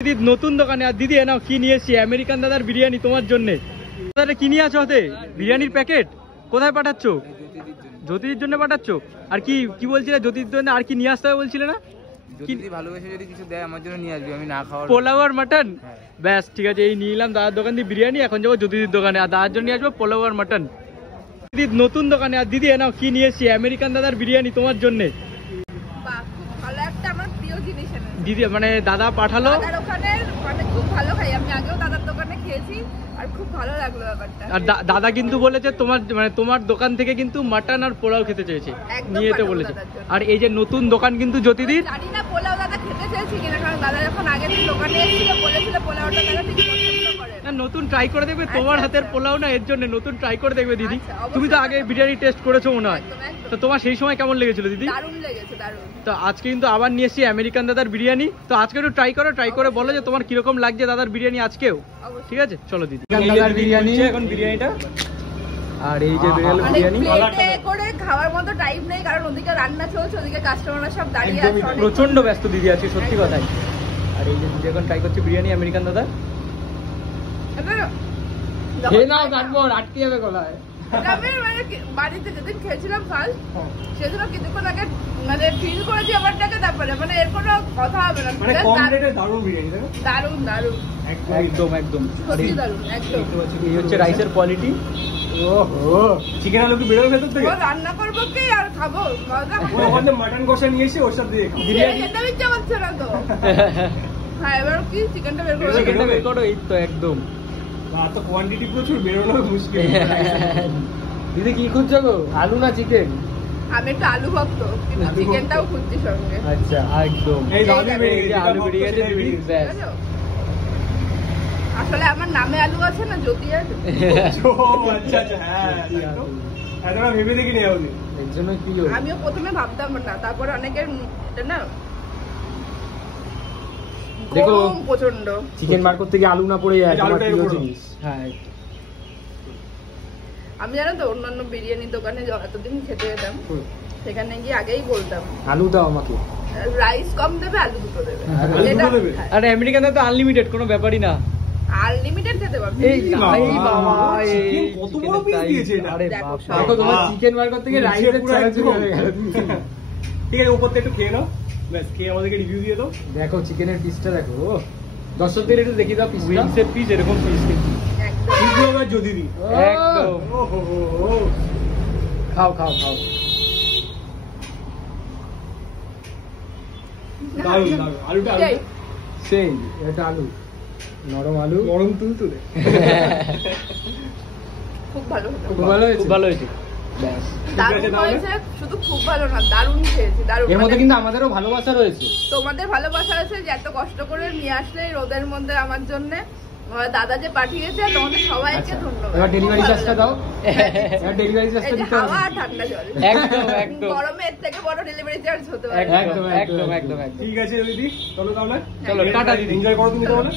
দিদি নতুন দোকানে। আর দিদি নাও কি নিয়েছি, আমেরিকান দাদার বিরিয়ানি তোমার জন্য। দাদা কি নিয়ে আছো হাতে? বিরিয়ানির প্যাকেট। কোথায় পাঠাচ্ছ? জ্যোতির জন্য পাঠাচ্ছ। আর কি কি বলছিলে জ্যোতির জন্য আর কি নিয়ে আসতে হবে বলছিলে না? ভালোবেসে যদি কিছু দেয় আমার জন্য নিয়ে আসবি, আমি না খাওয়ার। পোলাও আর মাটন। ব্যাস ঠিক আছে, এই নিয়ে এলাম দাদার দোকান দিয়ে বিরিয়ানি। এখন যাবো জ্যোতির দোকানে, আর দাদার জন্য নিয়ে আসবো পোলাও আর মাটন। দিদি নতুন দোকানে। আর দিদি নাও কি নিয়েছি, আমেরিকান দাদার বিরিয়ানি তোমার জন্য। দিদি মানে দাদা পাঠালো। খুব ভালো খাই, আমি আগেও দাদার দোকানে খেয়েছি আর খুব ভালো লাগলো ব্যাপারটা। আর দাদা কিন্তু বলেছে তোমার মানে তোমার দোকান থেকে কিন্তু মাটন আর পোলাও খেতে চেয়েছে, নিয়ে যেতে বলেছে। আর এই যে নতুন দোকান কিন্তু জ্যোতিদির। জানি না পোলাও দাদা খেতে চেয়েছি কিনা, কারণ দাদা যখন আগের দিন দোকানে এসেছিল বলেছিল পোলাওটা দাদা ঠিক পছন্দ করে না। নতুন ট্রাই করে দেখবে, তোমার হাতের পোলাও না, এর জন্য নতুন ট্রাই করে দেখবে দিদি। তুমি তো আগে বিরিয়ানি টেস্ট করেছো মনে হয়, তো তোমার সেই সময় কেমন লেগেছিল দিদি? দারুণ লেগেছে, দারুণ। তো আজকে কিন্তু আবার নিয়ে এসেছি আমেরিকান দাদার বিরিয়ানি। তো আজকে একটু ট্রাই করো, ট্রাই করে বলো যে তোমার কিরকম লাগছে দাদার বিরিয়ানি আজকেও। ঠিক আছে চলো দিদি। দাদার বিরিয়ানি এখন বিরিয়ানিটা। আর এই যে বিরিয়ানি প্লেটে করে খাওয়ার মতো টাইম নেই, কারণ ওদিকে রান্না চলছে, ওদিকে কাস্টমাররা সব দাঁড়িয়ে আছে, প্রচন্ড ব্যস্ত দিদি আছে, সত্যি কথাই। আর এই যে দিদি এখন ট্রাই করছে বিরিয়ানি আমেরিকান দাদা। খেয়ে নাও, তারপর আটকে যাবে গলায়। আমি মানে বাড়িতে যেদিন খেয়েছিলাম ফার্স্ট, সেদিন কিছুক্ষণ আগে মানে ফিল করেছি ব্যাপারটাকে, তারপরে মানে এর কোনো কথা হবে না। মানে কম রেটে দারুণ বিরিয়ানি, দারুণ দারুণ, একদম একদম সত্যি দারুণ, একদম। এই হচ্ছে রাইসের কোয়ালিটি। ওহো, চিকেন আলু কি বেরোবে ভেতর থেকে? রান্না করবো কি আর খাবো, মজা। ওখানে মাটন কষা নিয়েছি, ওর সাথে বিরিয়ানি খেতে ইচ্ছা করছে না তো। হ্যাঁ, এবার কি চিকেনটা বের করো, চিকেনটা বের করো। এই তো একদম তো কোয়ান্টিটি প্রচুর, বেরোনো মুশকিল। দিদি কি খুঁজছো গো, আলু না চিকেন? আমি একটু আলু ভক্ত, কিন্তু চিকেনটাও খুঁজছি সঙ্গে। আচ্ছা একদম, এই আলু বেরিয়ে গেছে। আসলে আমার নামে আলু আছে না, জ্যোতি আছে। আচ্ছা আচ্ছা, হ্যাঁ এতটা ভেবে দেখিনি আমি। এর জন্য কি আমিও প্রথমে ভাবতাম না, তারপর অনেকের এটা না দেখো প্রচন্ড। চিকেন বার করতে গিয়ে আলু না পড়ে যায়, তোমার প্রিয় জিনিস। হ্যাঁ, আমি জানো তো অন্যান্য বিরিয়ানি দোকানে এতদিন খেতে যেতাম, সেখানে গিয়ে আগেই বলতাম আলু দাও আমাকে, রাইস কম দেবে, আলু দুটো দেবে। আর আমেরিকান তো আনলিমিটেড, কোনো ব্যাপারই না, আনলিমিটেড খেতে পারবে। এই বাবা চিকেন কত বড় পিস দিয়েছে এটা। আরে বাবা, দেখো তোমার চিকেন বার করতে গিয়ে রাইসের চারা চলে গেল। ঠিক আছে, উপর থেকে একটু খেয়ে নাও, ব্যাস খেয়ে আমাদেরকে রিভিউ দিয়ে দাও। দেখো চিকেনের পিসটা দেখো, দর্শকদের একটু দেখিয়ে দাও পিসটা। উইংসের পিস এরকম পিস কিন্তু একদম যদি দি একদম। খাও খাও খাও, দারুণ দারুণ। আলুটা সেই এটা আলু, নরম আলু, গরম তুলতুলে। খুব ভালো, খুব ভালো হয়েছে, খুব ভালো হয়েছে। দারুণ হয়েছে, শুধু খুব ভালো না, দারুণ খেয়েছি, দারুণ। এর মধ্যে কিন্তু আমাদেরও ভালোবাসা রয়েছে, তোমাদের ভালোবাসা আছে যে এত কষ্ট করে নিয়ে আসলে রোদের মধ্যে আমার জন্য। দাদা যে পাঠিয়েছে, তোমাদের সবাইকে ধন্যবাদ। এবার ডেলিভারি চার্জটা দাও, এবার ডেলিভারি চার্জটা দিতে হবে। হাওয়া ঠান্ডা জল, একদম একদম, গরমে এর থেকে বড় ডেলিভারি চার্জ হতে পারে। একদম একদম একদম। ঠিক আছে দিদি, চলো তাহলে, চলো টাটা দিদি, এনজয় করো তুমি তাহলে।